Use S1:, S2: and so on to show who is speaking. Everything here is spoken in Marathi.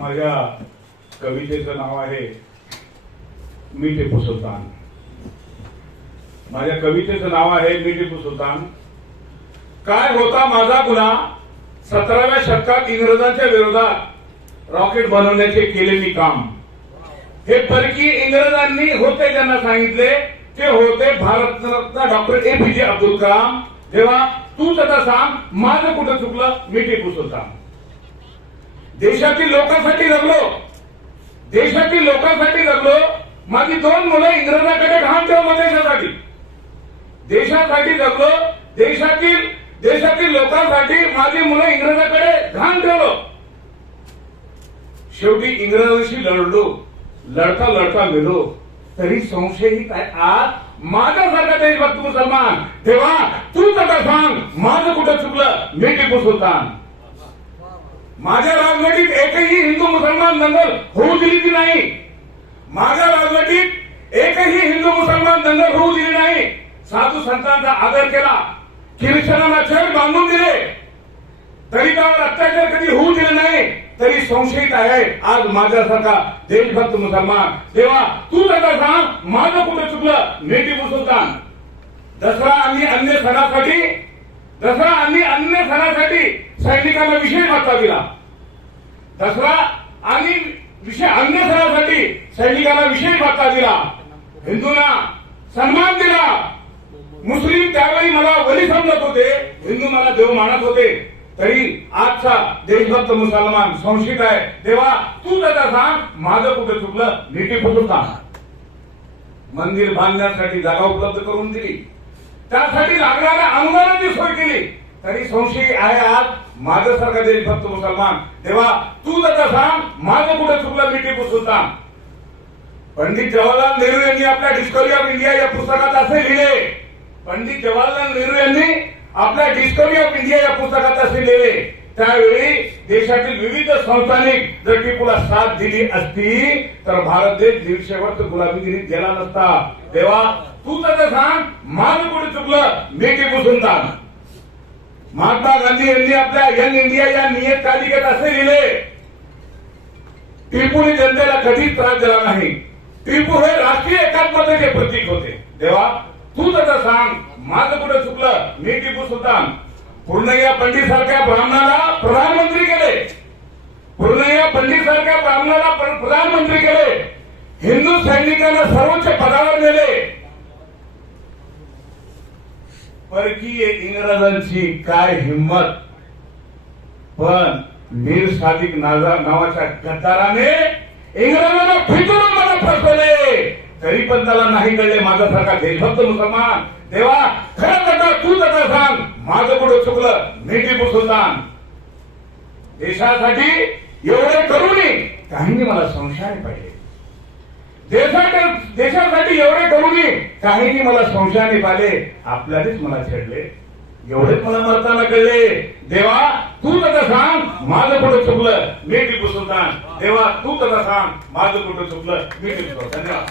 S1: माझ्या कवितेचं नाव आहे मी टिपू सुलतान. माझ्या कवितेचं नाव आहे मी टिपू सुलतान. काय होता माझा गुन्हा? सतराव्या शतकात इंग्रजांच्या विरोधात रॉकेट बनवण्याचे केले मी काम. हे परकीय इंग्रजांनी होते ज्यांना सांगितले ते होते भारतरत्न डॉक्टर ए पी जे अब्दुल कलाम. तेव्हा तूच आता सांग माझं कुठं चुकलं? मी टिपू सुलतान. देशातील लोकांसाठी जगलो. देशातील लोकांसाठी जगलो. माझी दोन मुलं इंग्रजाकडे घाण ठेवलं देशासाठी देशासाठी जगलो. देशातील देशातील लोकांसाठी माझी मुलं इंग्रजाकडे घाण ठेवलं. शेवटी इंग्रजांशी लढलो. लढता लढता मिळलो तरी संशयही काय आज माझ्यासारखा देशभक्त मुसलमान तेव्हा तूच आता सांग माझं कुठं चुकलं? मी टिपू सुलतान. माझ्या राजवटीत एकही हिंदू मुसलमान दंगल होऊ दिली की नाही. माझ्या राजवटीत एकही हिंदू मुसलमान दंगल होऊ दिली नाही. साधू संतांचा आदर केला कीर्तनाला छळ बांधून दिले. तरी त्यावर अत्याचार कधी होऊ दिले नाही तरी संशयित आहे. आज माझ्यासारखा देशभक्त मुसलमान तेव्हा तू त्याचा सांग माझं कुठं चुकलं? मी टिपू सुलतान दसरा आम्ही अन्य सणासाठी दसरा आम्ही अन्य सणासाठी सैनिकांना विषय भत्ता दिला. दसरा आणि विषय अन्य सणासाठी सैनिकांना विषय भत्ता दिला. हिंदूंना सन्मान दिला. मुस्लिम त्यावेळी मला वली समजत होते. हिंदू मला देव मानत होते. तरी आजचा देशभक्त मुसलमान संशयित आहे. तेव्हा तू त्याचा सांग. माझं कुठं चुकलं? नीटी फुटून मंदिर बांधण्यासाठी जागा उपलब्ध करून दिली. त्यासाठी लागणाऱ्या अनुदानाची सोय केली. तरी संशय आहे आज माझं सरकार देईल फक्त मुसलमान. तेव्हा तू आता सांग माझं कुठं चुकलं मी टिपू सुलतान पंडित जवाहरलाल नेहरू यांनी आपल्या डिस्कवरी ऑफ इंडिया या पुस्तकात असे लिहिले. पंडित जवाहरलाल नेहरू यांनी आपल्या डिस्कवरी ऑफ इंडिया या पुस्तकात असे लिहिले. त्यावेळी देशातील विविध संस्थानिक जर टिपूला साथ दिली असती तर भारत देश दीडशे वर्ष गेला नसता. तेव्हा तू तर सांग माझं कुठे चुकलं मी टिपू सुलतान महात्मा गांधी यांनी आपल्या यंग इंडिया या नियतकालिकेत असे लिहिले टिपूने जनतेला कधीच त्रास दिला नाही. टिपू हे राष्ट्रीय एकात्मतेचे प्रतीक होते. तेव्हा तू त्याचा सांग माझं कुठं चुकलं? मी टिपू सुलतान. पूर्णय्या पंडित सारख्या ब्राह्मणाला प्रधानमंत्री केले. पूर्णय्या पंडित सारख्या ब्राह्मणाला प्रधानमंत्री केले. हिंदू सैनिकांना सर्वोच्च पदावर नेले. परकीय इंग्रजांची काय हिंमत? पण मीर सादिक नाजा नावाच्या गद्दाराने इंग्रजांना फिटून मला फसवले. तरी पण त्याला नाही कळले माझ्यासारखा देशभक्त मुसलमान. देवा खरं आता तू आता सांग. माझं कुठं चुकलं? मी टिपू सुलतान देशासाठी एवढे करूनही काहींनी मला संशय पाहिजे. देशासाठी देशासाठी एवढे करूनही काहींनी मला संशयाने पाले आपल्यानेच मला छेडले. एवढेच मला मरताना कळले. देवा तू आता सांग माझं कुठं चुकलं? मी टिपू सुलतान. देवा तू आता सांग माझं कुठं चुकलं? मी टिपू सुलतान. धन्यवाद.